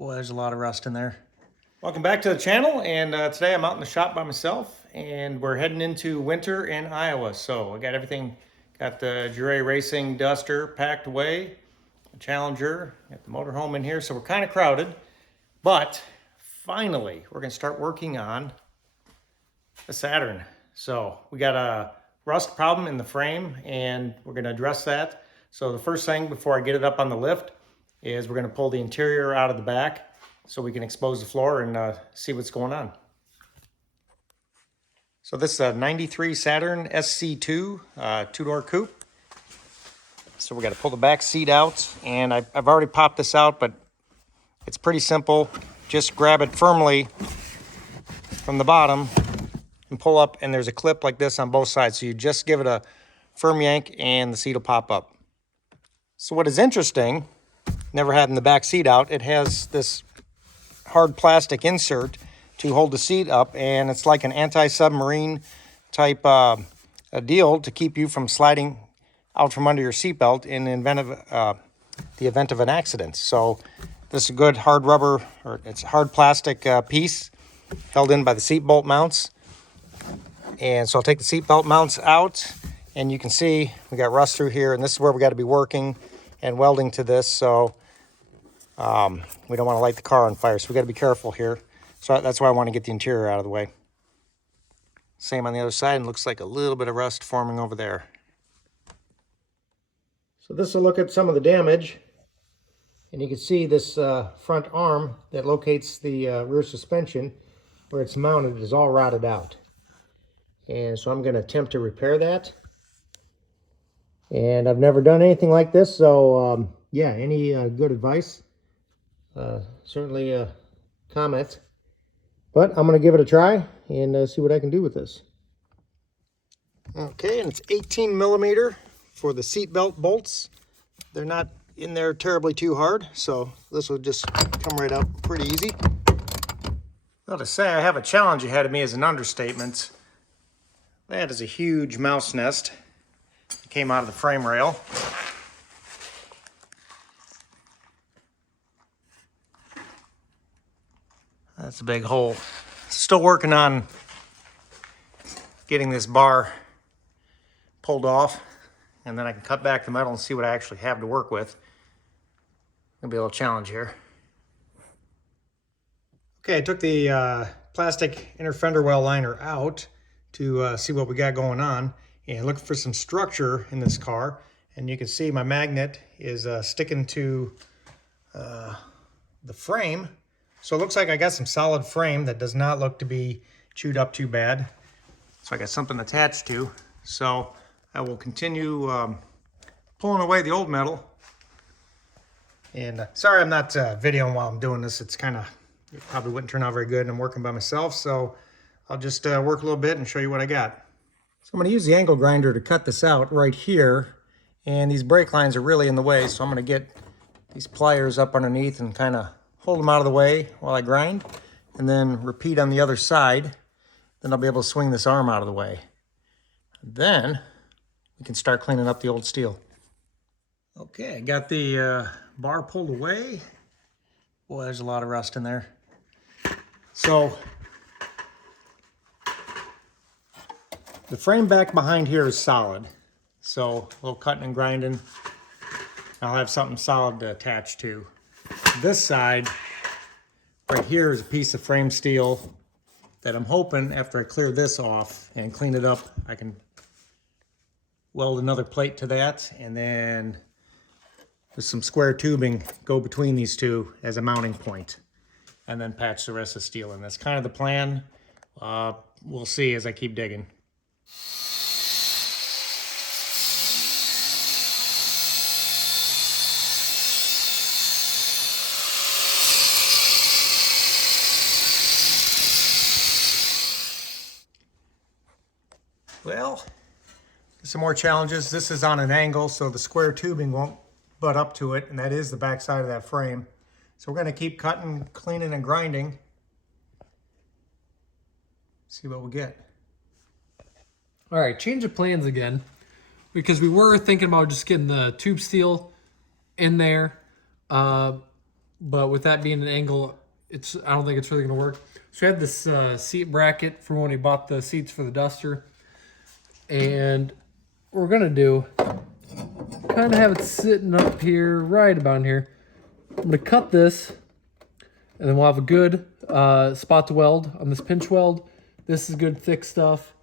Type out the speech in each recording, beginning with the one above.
Boy, there's a lot of rust in there. Welcome back to the channel, and today I'm out in the shop by myself, and we're heading into winter in Iowa. So I got everything, got the Jure Racing Duster packed away, the Challenger, got the motorhome in here, so we're kind of crowded. But finally, we're gonna start working on the Saturn. So we got a rust problem in the frame, and we're gonna address that. So the first thing before I get it up on the lift is we're gonna pull the interior out of the back so we can expose the floor and see what's going on. So this is a 93 Saturn SC2 two-door coupe. So we got to pull the back seat out, and I've already popped this out, but it's pretty simple. Just grab it firmly from the bottom and pull up, and there's a clip like this on both sides. So you just give it a firm yank and the seat will pop up. So what is interesting, never had in the back seat out, it has this hard plastic insert to hold the seat up, and it's like an anti-submarine type a deal to keep you from sliding out from under your seatbelt in the event of an accident. So this is a good hard rubber, or it's a hard plastic piece held in by the seat bolt mounts. And so I'll take the seat belt mounts out, and you can see we got rust through here, and this is where we got to be working and welding to this. So we don't want to light the car on fire, so we got to be careful here. So that's why I want to get the interior out of the way. Same on the other side, and looks like a little bit of rust forming over there. So this is a look at some of the damage, and you can see this front arm that locates the rear suspension where it's mounted is all rotted out. And so I'm going to attempt to repair that. And I've never done anything like this, so yeah, any good advice? Certainly comment. But I'm going to give it a try and see what I can do with this. Okay, and it's 18 millimeter for the seat belt bolts. They're not in there terribly too hard, so this will just come right out pretty easy. Well, to say I have a challenge ahead of me is an understatement. That is a huge mouse nest. It came out of the frame rail. That's a big hole. Still working on getting this bar pulled off, and then I can cut back the metal and see what I actually have to work with. Gonna be a little challenge here. Okay, I took the plastic inner fender well liner out to see what we got going on, and looking for some structure in this car. And you can see my magnet is sticking to the frame. So it looks like I got some solid frame that does not look to be chewed up too bad. So I got something attached to. So I will continue pulling away the old metal. And sorry I'm not videoing while I'm doing this. It's kind of, it probably wouldn't turn out very good, and I'm working by myself. So I'll just work a little bit and show you what I got. So I'm going to use the angle grinder to cut this out right here. And these brake lines are really in the way. So I'm going to get these pliers up underneath and kind of hold them out of the way while I grind, and then repeat on the other side. Then I'll be able to swing this arm out of the way. Then we can start cleaning up the old steel. Okay, I got the bar pulled away. Boy, there's a lot of rust in there. So the frame back behind here is solid. So a little cutting and grinding, I'll have something solid to attach to. This side right here is a piece of frame steel that I'm hoping after I clear this off and clean it up, I can weld another plate to that, and then with some square tubing go between these two as a mounting point, and then patch the rest of the steel in. That's kind of the plan. We'll see as I keep digging. Well, some more challenges. This is on an angle, so the square tubing won't butt up to it, and that is the back side of that frame. So we're going to keep cutting, cleaning, and grinding. See what we get. All right, change of plans again, because we were thinking about just getting the tube steel in there. but with that being an angle, I don't think it's really going to work. So we had this seat bracket for when we bought the seats for the Duster. And what we're going to do, kind of have it sitting up here, right about here. I'm going to cut this, and then we'll have a good spot to weld on this pinch weld. This is good thick stuff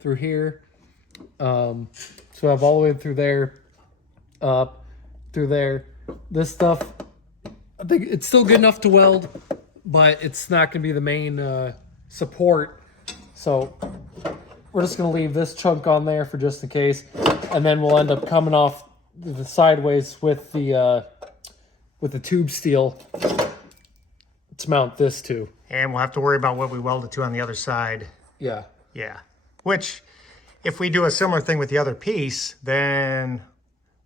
through here. So I have all the way through there, up, through there. This stuff, I think it's still good enough to weld, but it's not going to be the main support. So we're just going to leave this chunk on there for just in case, and then we'll end up coming off the sideways with the tube steel to mount this to. And we'll have to worry about what we welded to on the other side. Yeah. Yeah. Which, if we do a similar thing with the other piece, then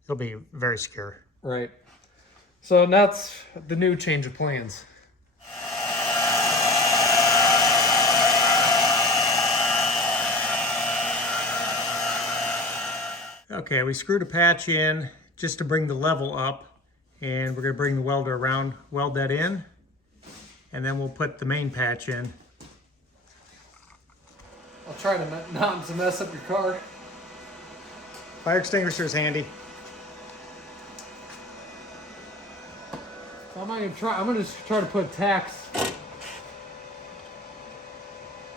it'll be very secure. Right. So that's the new change of plans. Okay, we screwed a patch in just to bring the level up, and we're going to bring the welder around, weld that in, and then we'll put the main patch in. I'll try not to mess up your car. Fire extinguisher is handy. I'm gonna just try to put tacks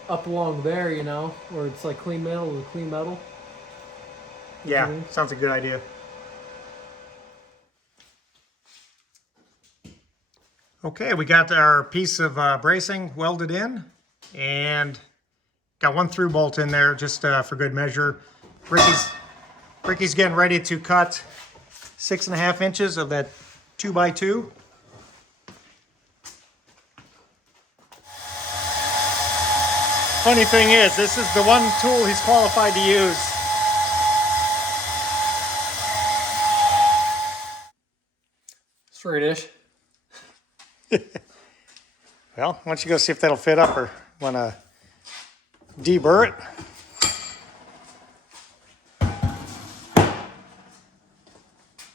up along there, you know, where it's like clean metal to clean metal. Yeah, sounds a good idea. Okay, we got our piece of bracing welded in, and got one through bolt in there just for good measure. Ricky's getting ready to cut 6.5 inches of that 2x2. Funny thing is, this is the one tool he's qualified to use. Straight-ish. Well, why don't you go see if that'll fit up, or want to deburr it?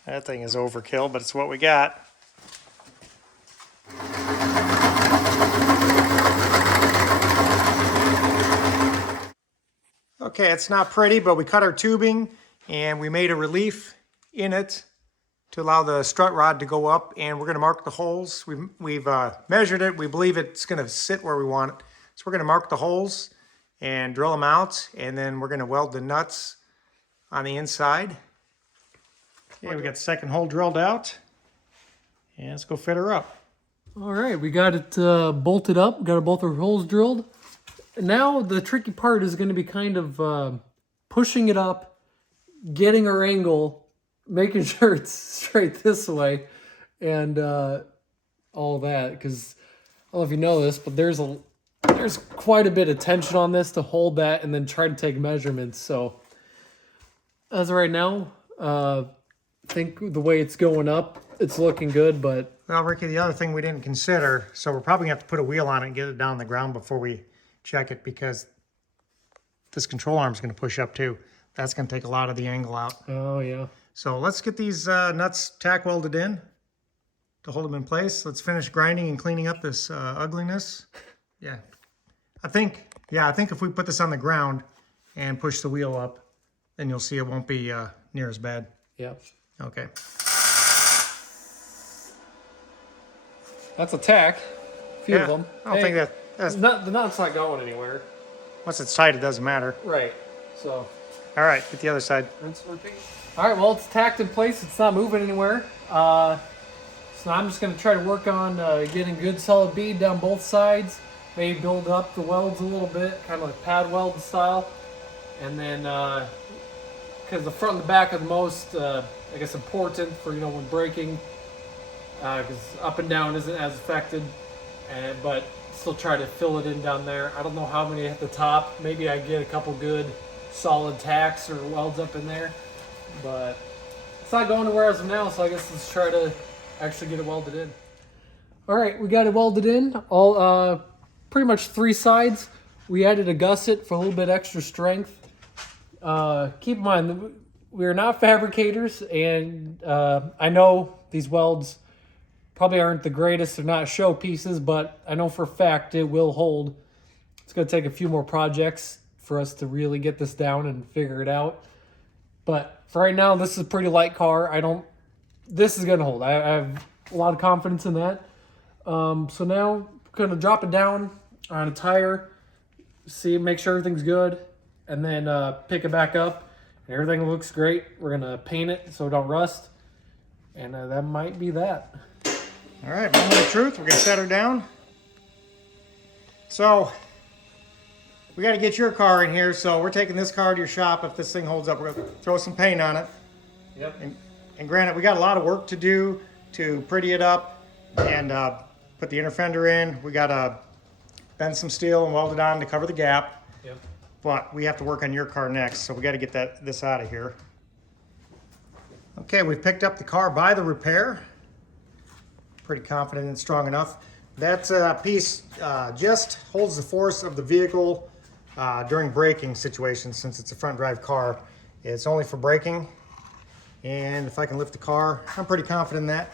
That thing is overkill, but it's what we got. Okay, it's not pretty, but we cut our tubing and we made a relief in it to allow the strut rod to go up, and we're going to mark the holes. We've measured it. We believe it's going to sit where we want it. So we're going to mark the holes and drill them out, and then we're going to weld the nuts on the inside. Okay, we got the second hole drilled out, and let's go fit her up. All right, we got it bolted up. Got both our holes drilled. Now the tricky part is going to be kind of pushing it up, getting our angle, making sure it's straight this way, and all that. Because I don't know if you know this, but there's quite a bit of tension on this to hold that and then try to take measurements. So as of right now, I think the way it's going up, it's looking good. But well, Ricky, the other thing we didn't consider, so we're probably going to have to put a wheel on it and get it down on the ground before we check it, because this control arm is going to push up too. That's going to take a lot of the angle out. Oh, yeah. So let's get these nuts tack welded in to hold them in place. Let's finish grinding and cleaning up this ugliness. Yeah. I think if we put this on the ground and push the wheel up, then you'll see it won't be near as bad. Yeah. Okay. That's a tack. A few of them. I don't think that's the nut's not going anywhere. Once it's tight, it doesn't matter. Right. So. All right, get the other side. All right, well, it's tacked in place. It's not moving anywhere. So I'm just going to try to work on getting good solid bead down both sides. Maybe build up the welds a little bit, kind of like pad weld style. And then, because the front and the back are the most, I guess, important for, you know, when braking. Because up and down isn't as affected. But still try to fill it in down there. I don't know how many at the top. Maybe I get a couple good solid tacks or welds up in there, but it's not going anywhere as of now, so I guess let's try to actually get it welded in. All right, we got it welded in, all pretty much 3 sides. We added a gusset for a little bit extra strength. Keep in mind, we're not fabricators, and I know these welds Probably aren't the greatest, they're not show pieces, but I know for a fact it will hold. It's going to take a few more projects for us to really get this down and figure it out. But for right now, this is a pretty light car. This is going to hold. I have a lot of confidence in that. So now I'm going to drop it down on a tire, make sure everything's good, and then pick it back up. And everything looks great. We're going to paint it so it don't rust. And that might be that. All right, moment of truth. We're going to set her down. So we got to get your car in here. So we're taking this car to your shop. If this thing holds up, we're going to throw some paint on it. Yep. And granted, we got a lot of work to do to pretty it up and put the inner fender in. We got to bend some steel and weld it on to cover the gap. Yep. But we have to work on your car next, so we got to get this out of here. Okay, we've picked up the car by the repair. Pretty confident it's strong enough. That piece just holds the force of the vehicle during braking situations. Since it's a front drive car, it's only for braking. And if I can lift the car, I'm pretty confident in that.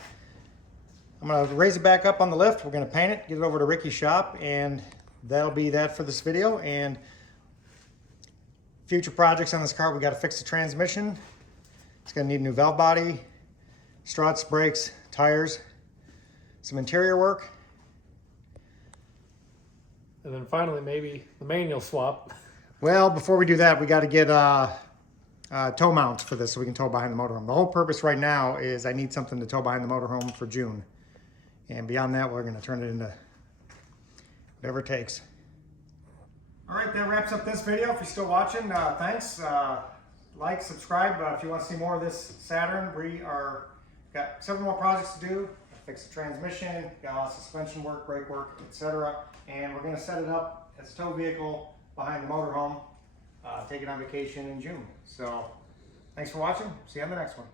I'm gonna raise it back up on the lift. We're gonna paint it, get it over to Ricky's shop, and that'll be that for this video. And future projects on this car, we gotta fix the transmission. It's gonna need a new valve body, struts, brakes, tires, some interior work. And then finally, maybe the manual swap. Well, before we do that, we gotta get tow mounts for this so we can tow behind the motorhome. The whole purpose right now is I need something to tow behind the motorhome for June. And beyond that, we're gonna turn it into whatever it takes. All right, that wraps up this video. If you're still watching, thanks. Like, subscribe if you want to see more of this Saturn. We got several more projects to do. Fix the transmission, got a lot of suspension work, brake work, etc. And we're going to set it up as a tow vehicle behind the motorhome, take it on vacation in June. So thanks for watching. See you on the next one.